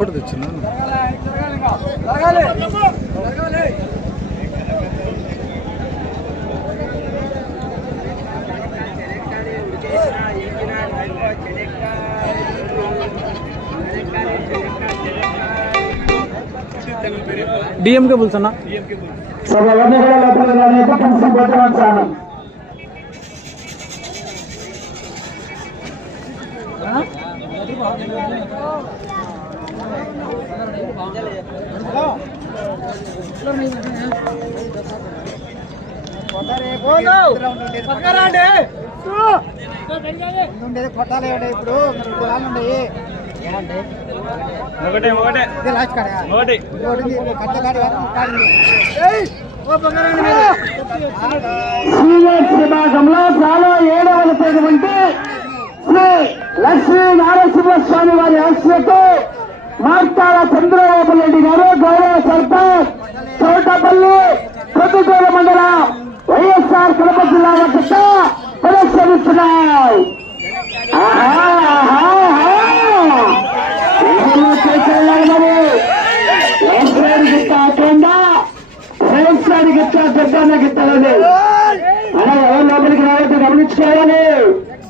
Photo తెచ్చున్నాను DM cables అన్న సభ ఎవరిని కూడా లోపలికి రాలేదు ఉండేది కొట్టాలి ఇప్పుడు ఉన్నాయి ఒకటే ఒకటే ఒకటి సీనియర్స్ విభాగంలో చాలా ఏడవలసినటువంటి శ్రీ లక్ష్మీ నారసింహస్వామి వారి ఆశ్రయతో మార్తాల చంద్రబాబు రెడ్డి గారు గౌరవ సర్పంచ్ చౌటపల్లి ప్రతికూల మండలం వైఎస్ఆర్ కడప జిల్లా వద్ద ప్రదర్శనిస్తున్నాయి. లోపలికి రావద్దు గమనించుకోవాలి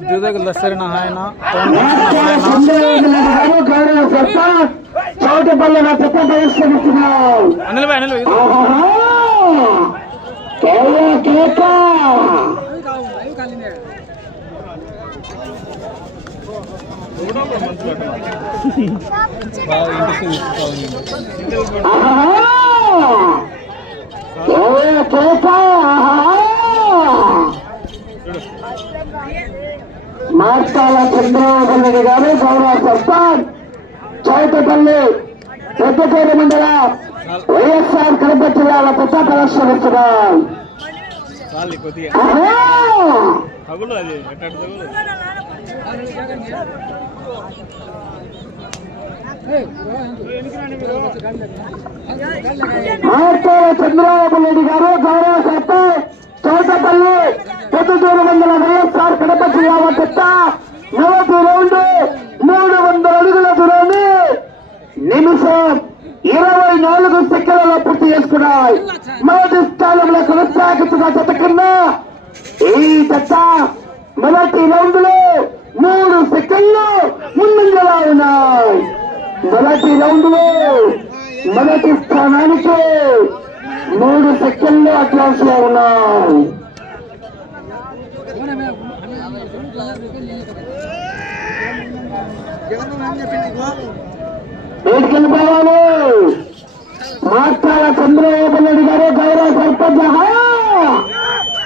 దిగుదల సరే నా ఆయన చౌటపల్లి నా పెద్ద పరిష్కరిస్తున్నాం అనిల్ కేక. బాగా చంద్రబాబు గారు గౌరవ సర్పంచ్. చౌటపల్లి పెద్దపేట మండల వైఎస్ఆర్ జిల్లాల పెద్ద మార్తాల చంద్రబాబు గారు గౌరవ సర్పంచ్ చౌటపల్లి పొద్దుటూరు మండల వైఎస్ఆర్ కడప జిల్లా వద్ద మొదటి రౌండ్ మూడు వందల అడుగుల దూరాన్ని నిమిషం ఇరవై నాలుగు సెకండ్లలో పూర్తి చేసుకున్నాయి. మొదటి స్థానంలో కొనసాగుతున్న జత కన్నా ఈ జత మొదటి రౌండ్లో మూడు సెకండ్లు ముందంజలా ఉన్నాయి. మొదటి రౌండ్లో మొదటి స్థానానికి మూడు సెకండ్లు అడ్వాన్స్లో ఉన్నాయి వేదికలు పోవాలి మాట్లాడ చంద్రబాబు నాయుడు గారు గౌరవ సర్పంచ్. ఆహా!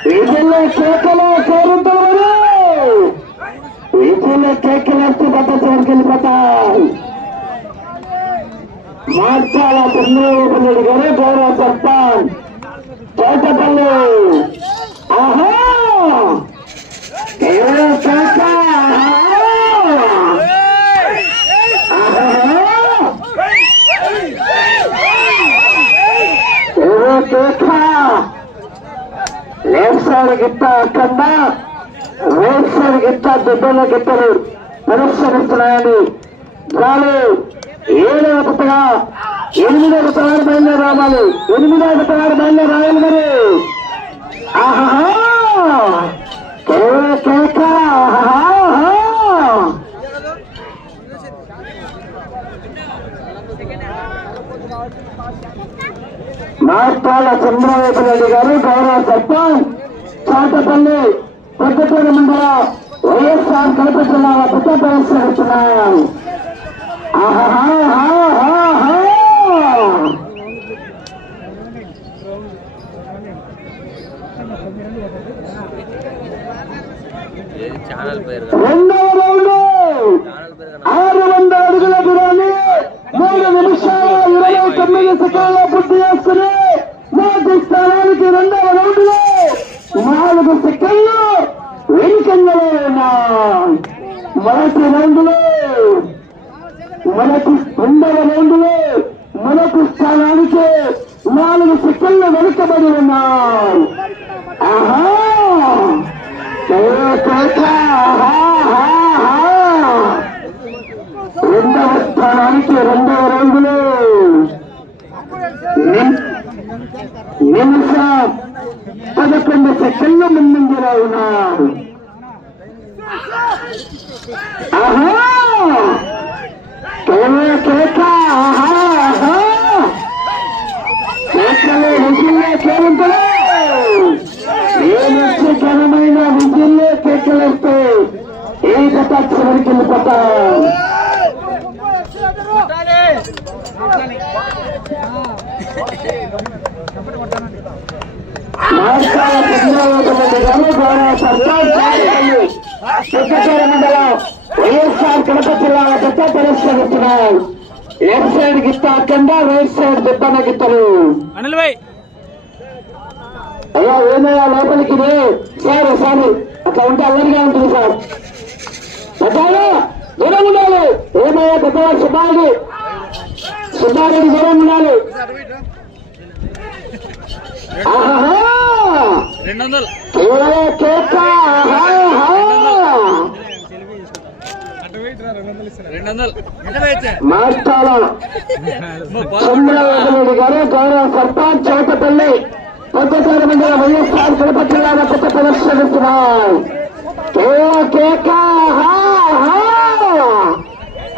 వీధుల్లో కేకలు కోరుతున్నారు. వీధుల్లో కేకలేస్తూ పట్ట చివరికి వెళ్ళిపోతాయి మార్చాల చంద్రబాబు నాయుడు గారు గౌరవ సర్పంచ్. తోటపల్లి. ఆహా! ఏ కేక ఆహా! ఏదో కేక లేఫ్ట్ సైడ్ గిట్ట అక్కడ? రైట్ గిట్ట దిబ్బల గిట్టలు పరిశ్రమిస్తున్నాయని గాలి ఏడవ కొత్తగా ఎనిమిదవ కొత్తవారు బయలుదేరి రావాలి. ఎనిమిదవ కొత్తవారు బయలుదేరి రావాలి మరి. ఆహా కేక ఆహా మాస్టాల చంద్రబాబు నాయుడు గారు గౌరవ సర్పంచ్. చాటపల్లి పెద్దపూడి మండల వైఎస్ఆర్ కడప జిల్లా పెద్ద పరిశీలిస్తున్నాం రెండవ రౌండ్ ఆరు వందల అడుగుల దూరాన్ని మూడు నిమిషాల ఇరవై తొమ్మిది సెకండ్ల పూర్తి చేసుకుని మొదటి స్థానానికి రెండవ రౌండ్లో నాలుగు సెకండ్లు వెనుకంలో ఉన్నాం మొదటి రౌండ్లో మనకు రెండవ రౌండ్లో మనకు స్థానానికి నాలుగు సెకండ్లు వెనుకబడి ఉన్నాం ఆహా! రెండవ స్థానానికి రెండవ రౌండ్లో. నిమిషం. స్థానానికి రెండవ ఉన్నారు ఆహా! కేక ఆహా ఆహా! కేకలే విజిల్లే కేరింతలే ఏమొచ్చి ఘనమైన విజిల్లే కేకలేస్తే ఏ గత చివరికి వెళ్ళిపోతాం. మాస్టాల చంద్రబాబు గారు గౌరవ పెద్దచేర మండలం వైఎస్ఆర్ కడప జిల్లా జత పరిష్కరిస్తున్నాయి లెఫ్ట్ సైడ్ గిత్త అఖండ రైట్ సైడ్ దిబ్బన గిత్తలు. అనిల్ భాయ్. అయ్యా ఏమయ్యా లోపలికి సార్ సార్. అట్లా ఉంటే అల్లరిగా ఉంటుంది సార్. పెద్దయ్యా దూరం ఉండాలి. ఏమయ్యా పెద్దవాడు సుబ్బారెడ్డి సుబ్బారెడ్డి దూరం ఉండాలి. రెండు వందలు రెండు వందలు మాస్టాల చంద్రబాబు గారు గౌరవ సర్పంచ్ చౌకపల్లి పొద్దుటూరు మండల వైఎస్ఆర్ కడప జిల్లాలో కొత్త ప్రదర్శనిస్తున్నారు కేక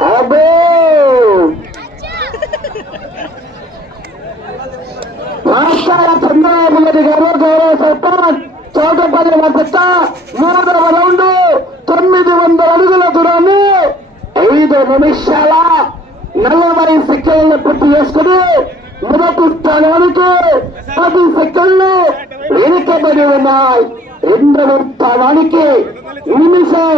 అబే ఆస్కార చంద్రబాబు గారు గౌరవ సర్పంచ్ చౌకపల్లి వద్ద మూడవ రౌండ్ తొమ్మిది వందల అడుగుల దూరాన్ని ఐదు నిమిషాల నలభై సెకండ్లు పూర్తి చేసుకుని మొదటి స్థానానికి పది సెకండ్లు వెనుకబడి ఉన్నాయి. రెండవ స్థానానికి నిమిషం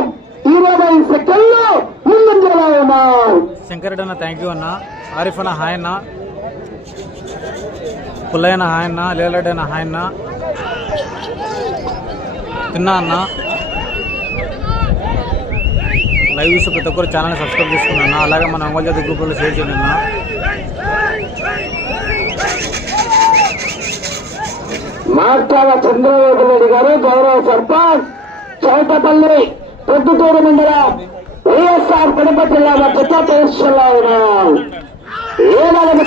ఇరవై సెకండ్లు ముందంజలా ఉన్నాయి. శంకరెడ్డి అన్న థ్యాంక్ యూ అన్న. ఆరిఫ్ అన్న హాయ్ అన్న. పుల్లైన హాయన్న లేలడైన హాయన్న తిన్నా అన్న. లైవ్ చూసి ప్రతి ఒక్కరు ఛానల్ని సబ్స్క్రైబ్ చేసుకున్నా అలాగే మన ఒంగోలు జాతి గ్రూప్లో షేర్ చేయండి అన్న. మాట్లాడ చంద్రబాబు నాయుడు గారు గౌరవ సర్పంచ్ చౌటపల్లి పొద్దుటూరు మండలం వైఎస్ఆర్ కడప జిల్లా కొత్త ఉన్నాం ఉన్నారు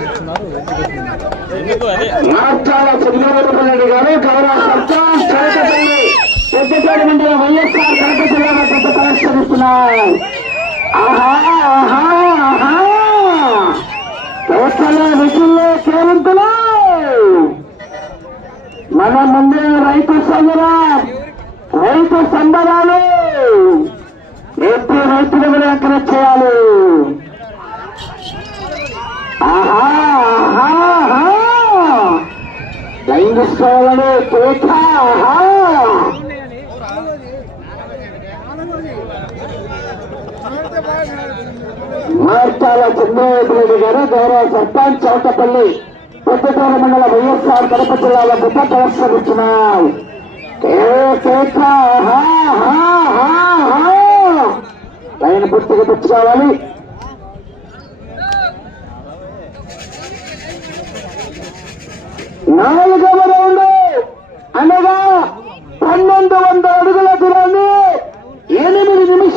ఇస్తున్నారు ఎందుకు అదే మాట్లాడ చంద్రబాబు గారు గౌరవ సర్పంచ్ మండలం వైఎస్ఆర్ కడప జిల్లాలో పెద్ద ఆహా ఆహా మన ముందే రైతు సంబరం రైతు సంబరాలు. ఎప్పుడు రైతులు కూడా ఎక్కడ చేయాలి? ఆహా ఆహా ఆహా. లైన్ ఆహా. మార్చాల చంద్రబాబు నాయుడు గారు గౌరవ సర్పంచ్ చౌటపల్లి పొద్దుటూరు మండల వైఎస్ఆర్ కడప జిల్లాలో పెద్ద ప్రదర్శనిస్తున్నారు లైన్ పూర్తిగా తెచ్చుకోవాలి. నాలుగవ రౌండ్ అనగా పన్నెండు వందల అడుగుల దూరాన్ని ఎనిమిది నిమిషాలు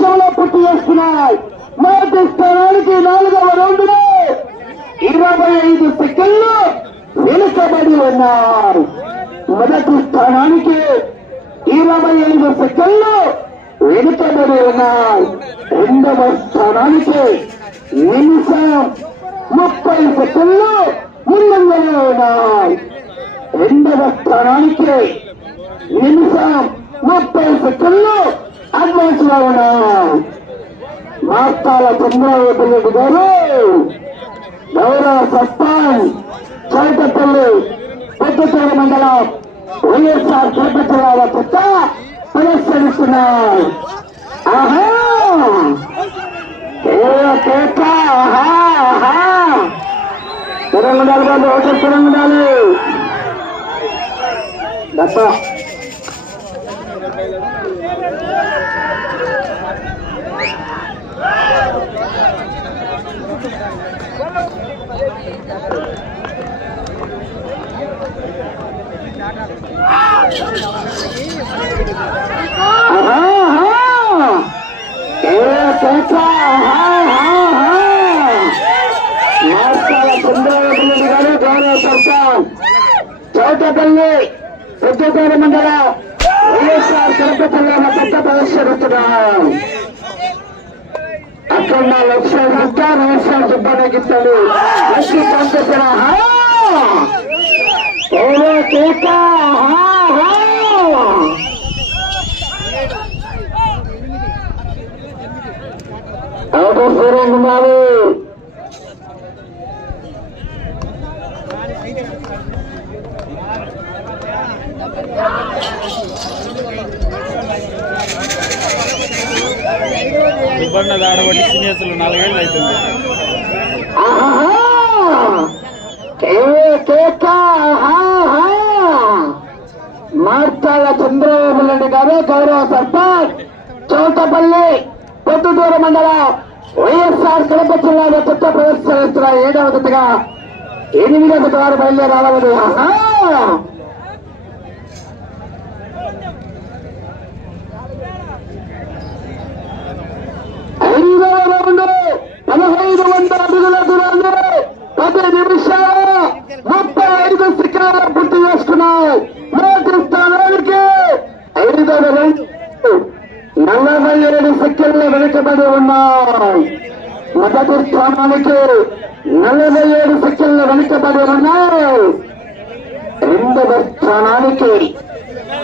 పూర్తి చేస్తున్నాయి. మొదటి స్థానానికి నాలుగవ రౌండ్ ఇరవై ఐదు సెకండ్లు వెనుకబడి ఉన్నారు. మొదటి స్థానానికి ఇరవై ఐదు సెకండ్లు వెనుకబడి ఉన్నాయి రెండవ స్థానానికి నిమిషం ముప్పై సెకండ్లు ముందంజలో ఉన్నాయి రెండవ స్థానానికి నిమిషం ముప్పై సెకండ్లు అడ్వాన్స్లో ఉన్నాయి రాష్ట్రాల చంద్రబాబు రెడ్డి గారు. గౌరవ సర్పంచ్ చౌటపల్లి పెద్దచూరు మండలం వైఎస్ఆర్ కడప చెత్త కొత్త ఆహా! కేక! ఆహా! ఆహా! స్థిరంగా ఉండాలి బాబు ఒకటి స్థిరంగా ఉండాలి దత్త. ఆహా, ఆహా. చౌటపల్లి పెద్దపేట మండల వైఎస్ఆర్ కడప జిల్లాల పెద్ద ప్రదర్శిస్తున్నాం అక్కడ నా లక్ష్యాలు ఇంకా రహస్యాలు చెప్పడానికి లక్ష్మి పంపిస్తున్నా ఏదో కేక ఆహా, అవును సూర్యకుమారు ఇబ్బంది ఆడబట్టి సీనియర్స్లు నాలుగేళ్ళు అవుతుంది మార్తాల చంద్రబాబు నాయుడు గారు గౌరవ సర్పంచ్ చౌటపల్లి పొద్దుటూరు మండలం వైఎస్ఆర్ కడప జిల్లాలో కొత్త ప్రదర్శన ఏడవ జతగా ఎనిమిదవ జత వారు బయలుదేరి రావాలని ఆహా ఐదవ రౌండ్ పదహైదు వందల అడుగుల దూరాన్ని పది నిమిషాల ముప్పై ఐదు శిఖరాలు పూర్తి చేసుకున్నాయి. మొదటి స్థానానికి ఐదవ రౌండ్ నలభై ఏడు సెకండ్లు వెనుకబడి ఉన్నాయి. మొదటి స్థానానికి నలభై ఏడు సెకండ్లు వెనుకబడి ఉన్నాయి. రెండవ స్థానానికి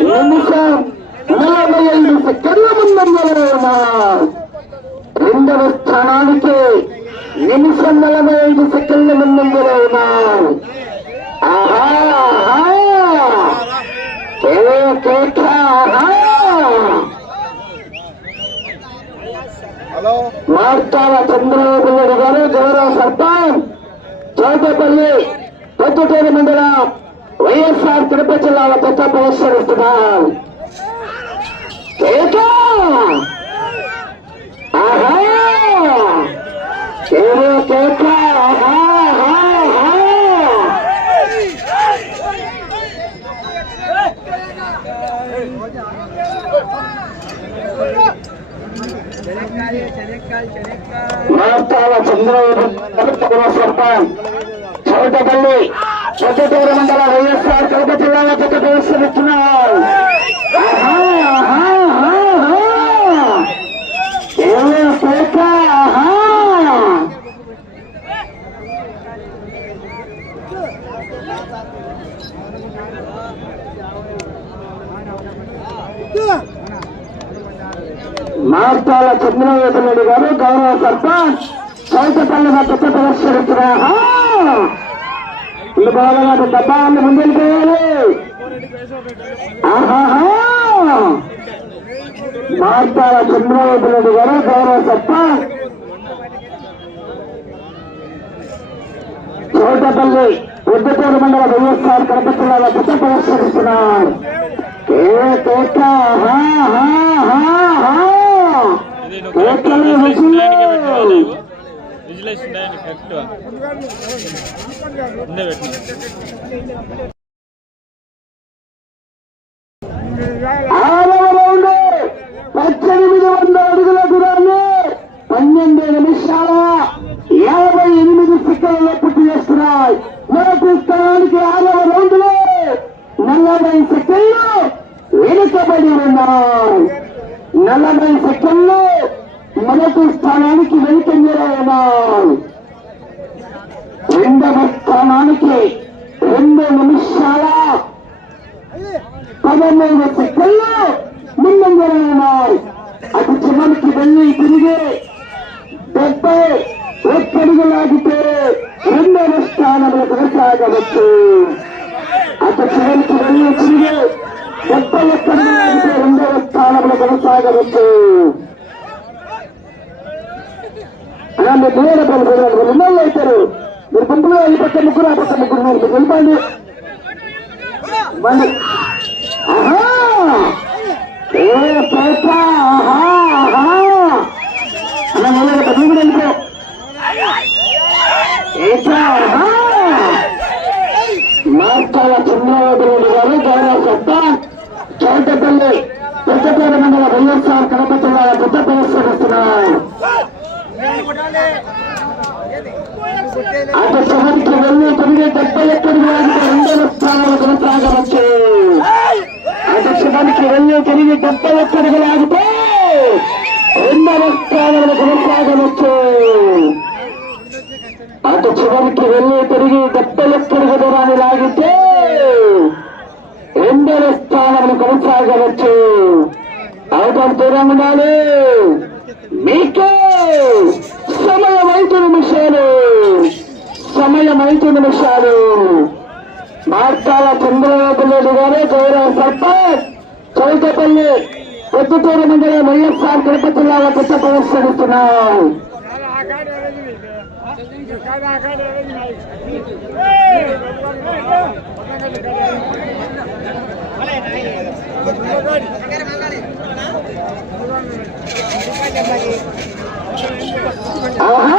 నిమిషం నలభై ఐదు సెకండ్ల ముందంజలో ఉన్నాయి రెండవ స్థానానికి నిమిషం నలభై ఐదు సెకండ్ల ముందంజలో ఉన్నారు ఆహా, ఆహా. కే, కేక, ఆహా. హలో మార్తాల చంద్రబాబు నాయుడు గారు గౌరవ సర్పంచ్ చౌటపల్లి పొద్దుటూరు మండలం వైఎస్ఆర్ తిరుపతి జిల్లాల కొత్త ప్రదర్శనిస్తున్నారు కేక! ఆహా! ఏదో కేక! ఆహా, ఆహా, ఆహా! చెనక్కాయ చంద్రబాబు నాయుడు గౌరవ సర్పంచ్ చౌటపల్లి పొద్దుటూరు మండల వైఎస్ఆర్ కడప జిల్లాలో కొత్త ప్రదర్శనిస్తున్నారు ఆహా, ఆహా, ఆహా! ఏదో కేక! ఆహా! మార్తాల చంద్రబాబు నాయుడు గారు గౌరవ సర్పంచ్ చౌటపల్లి వద్ద కొత్త ఇల్లు బాగా డబ్బాన్ని ముందెళ్ళిపోయాలి ఆహాహా! మార్తాల చంద్రబాబు నాయుడు గారు గౌరవ సర్పంచ్. చోటపల్లి ఉద్దపూర్ మండల వైఎస్ఆర్ కడప జిల్లాలో కొత్త ప్రదర్శనిస్తున్నారు ఏ తోట? హా, హా, హా, హా. విజిలేషన్ టైం కరెక్ట్ ముందే పెట్టినా. పద్దెనిమిది వందల అడుగుల దూరాన్ని పన్నెండు నిమిషాల యాభై ఎనిమిది సెకండ్లలో పూర్తి చేస్తున్నాయి. మొదటి స్థానానికి ఆరవ రౌండ్లో నలభై సెకండ్లు వెనుకబడి ఉన్నాయి. నలభై సెకండ్లు మొదటి స్థానానికి వెనుకంజలో రెండవ స్థానానికి రెండు నిమిషాల పదమూడు సెకండ్లు ముందంజలో అటు చివరికి వెళ్ళి తిరిగి డెబ్బై ఒక్కడుగు లాగితే రెండవ స్థానంలో కొనసాగవచ్చు. అటు చివరికి వెళ్ళి తిరిగి డెబ్బై ఒక్కడుగు లాగితే రెండవ స్థానంలో కొనసాగవచ్చు. అలా మీరు తెలియదు ప్రభుత్వం ఎన్నో అవుతారు మీరు గుంపులో ఈ పక్క ముగ్గురు ఆ పక్క ముగ్గురు మీరు వెళ్ళిపోండి. ఇవ్వండి అలా వెళ్ళాలి గారు గౌరవ సత్తాన్ చౌటపల్లి పెద్దపేట మండల వైఎస్ఆర్ కడప జిల్లా పెద్దపేట వస్తున్నారు అటు చివరికి వెళ్ళి తిరిగి డెబ్బై ఎక్కడికి లాగితే రెండవ స్థానంలో కొనసాగవచ్చు. అటు వెళ్ళే వెళ్ళి తిరిగి డెబ్బై ఎక్కడికి లాగితే రెండవ స్థానంలో కొనసాగవచ్చు అటు చివరికి వెళ్ళి తిరిగి డెబ్బై ఎక్కడికి దూరాన్ని లాగితే రెండవ స్థానంలో కొనసాగవచ్చు అవతల దూరం ఉండాలి మీకే! సమయం ఐదు నిమిషాలు సమయం ఐదు నిమిషాలు మార్కాల చంద్రబాబు నాయుడు గారు గౌరవ సర్పంచ్ చౌకపల్లి పొద్దుటూరు మండలం వైఎస్ఆర్ కడప జిల్లాలో పెద్ద ప్రదర్శనిస్తున్నాం ఆహా uh-huh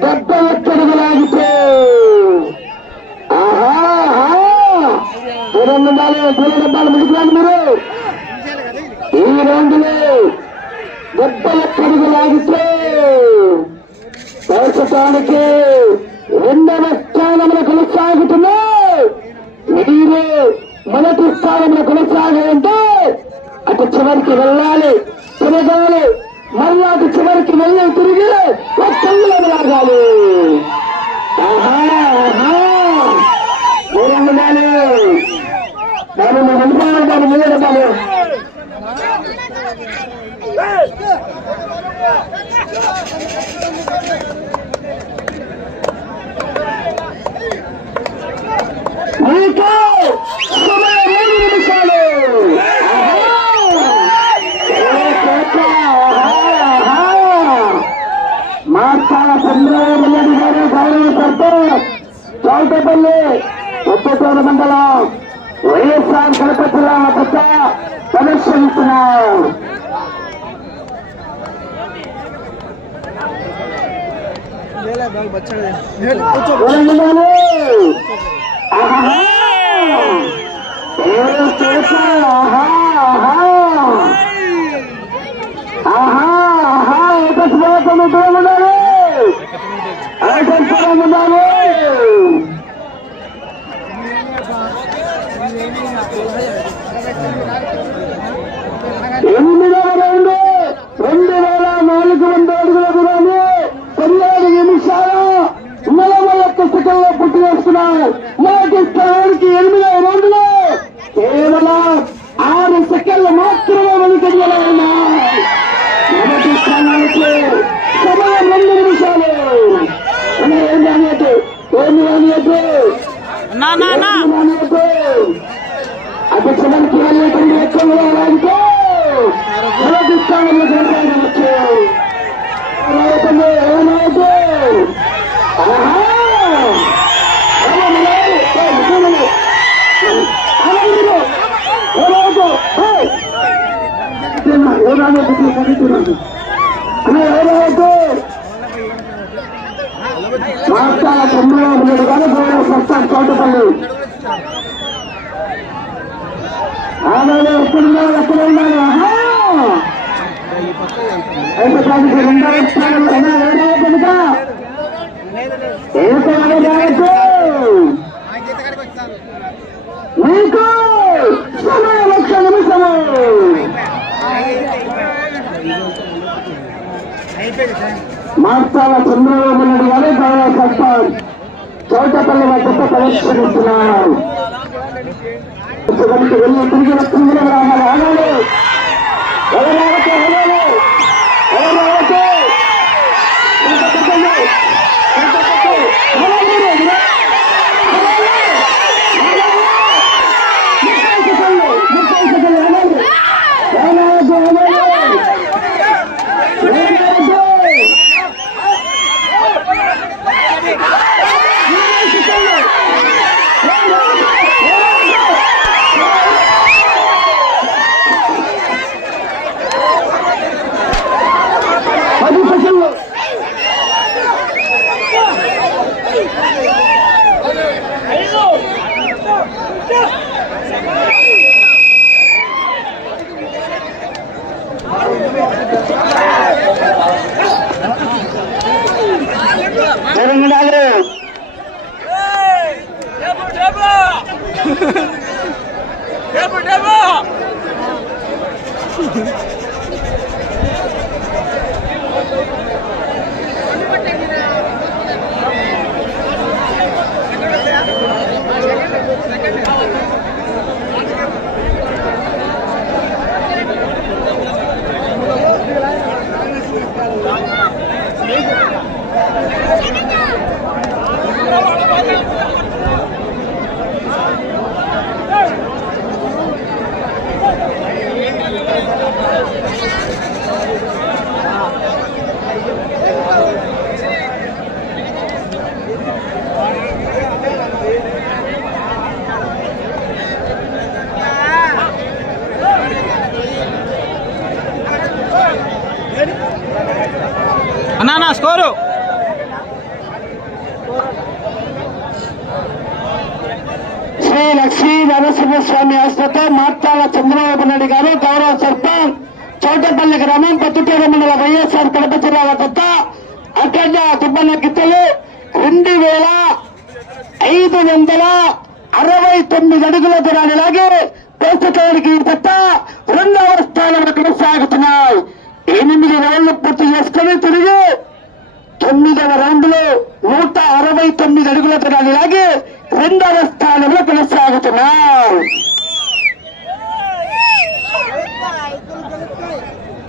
డెబ్బై ఒక్క దూరం ఉండాలి పూల డబ్బాలు ముడుకురాండి మీరు. ఈ రౌండ్లో డెబ్బై ఒక్క అడుగులు ఆగితే రెండవ స్థానంలో కొనసాగుతున్నా మీరు మొదటి స్థానంలో కొనసాగాలంటే అటు చివరికి వెళ్ళాలి తిరగాలి మళ్ళీ అటు చివరికి వెళ్ళి తిరిగి ఒక్కళ్ళు లాగాలి ఆహా ఆహా దూరం ఉండాలి దాన్ని మీరు వెళ్ళిపోవాలి దాన్ని మీద పెట్టాలి మీకు చంద్రబాబు నాయుడు గారు గౌరవ సర్పంచ్ చౌటపల్లి మండలం వైఎస్ఆర్ కడప జిల్లా పెద్ద ప్రదర్శిస్తున్నారు. ఏం చేశా? ఆహా ఆహా ఆహా ఆహా ఏకస్వాతం దూరం ఉండాలి ఏకస్వరం ఉండాలి ఎనిమిదవ రౌండ్ రెండు వేల నాలుగు వందల అడుగుల దూరాన్ని పదిహేడు నిమిషాల నలభై ఒక్క సెకండ్లో పుట్టి వేస్తున్నారు మొదటి స్థానానికి ఎనిమిదవ రౌండ్లో కేవలం ఆరు సెకండ్లు మాత్రమే వెనుకడిలో ఉన్నాయి మొదటి స్థానానికి సమయం రెండు నిమిషాలు అన్న, ఏం రానియద్దు ఏమి రానియద్దు నా నా నా ఏమి రానియద్దు అటు చివరికి వెళ్ళేటువంటి ఎక్కువ అలాగే మొదటి స్థానంలో కొనసాగవచ్చు ఏమవుతుంది ఏమవుతుంది ఆహా ఏమవుతుంది? ఏ, నిజమేనా? ఆగండి. ఏమవుతుంది? ఏ! ఏమన్నా? ఏమవుతుంది? కనిపిస్తున్నది. అన్న, ఏమవుతుంది? మాస్టాల చంద్రబాబు నాయుడు గారు గౌరవ సర్పంచ్ చోటపల్లి ఆదాలు ఎక్కడున్నారు ఎక్కడ ఉన్నారు ఆహా! అయితే దానికి రెండవ స్థానంలో అన్నా, ఏమో కనుక ఏంటో అనే జాగ్రత్త మీకు సమయం ఒక్క నిమిషము మాస్టాల చంద్రబాబు నాయుడు గారు గౌరవ సర్పంచ్ చౌటపల్లి వద్ద ప్రదర్శనిస్తున్నారు చివరికి వెళ్ళి తిరిగి వస్తుంది రావాలి అన్నా స్కోరు. శ్రీ లక్ష్మీ నరసింహస్వామి ఆసుపత్రి మార్తాల చంద్రబాబు నాయుడు గారు గౌరవ సర్పంచ్ చోటపల్లి గ్రామం పత్తిపేట మండల వైఎస్ఆర్ కడప జిల్లా వద్ద అఖండ దుబ్బన్న గిత్తలు రెండు వేల ఐదు వందల అరవై తొమ్మిది అడుగుల దూరాన్ని లాగి ప్రస్తుతానికి తప్ప రెండవ స్థానంలో కొనసాగుతున్నాయి. ఎనిమిది రౌండ్లు పూర్తి చేసుకుని తిరిగి తొమ్మిదవ రౌండ్లో నూట అరవై తొమ్మిది అడుగుల దూరాన్ని లాగి రెండవ స్థానంలో కొనసాగుతున్నాయి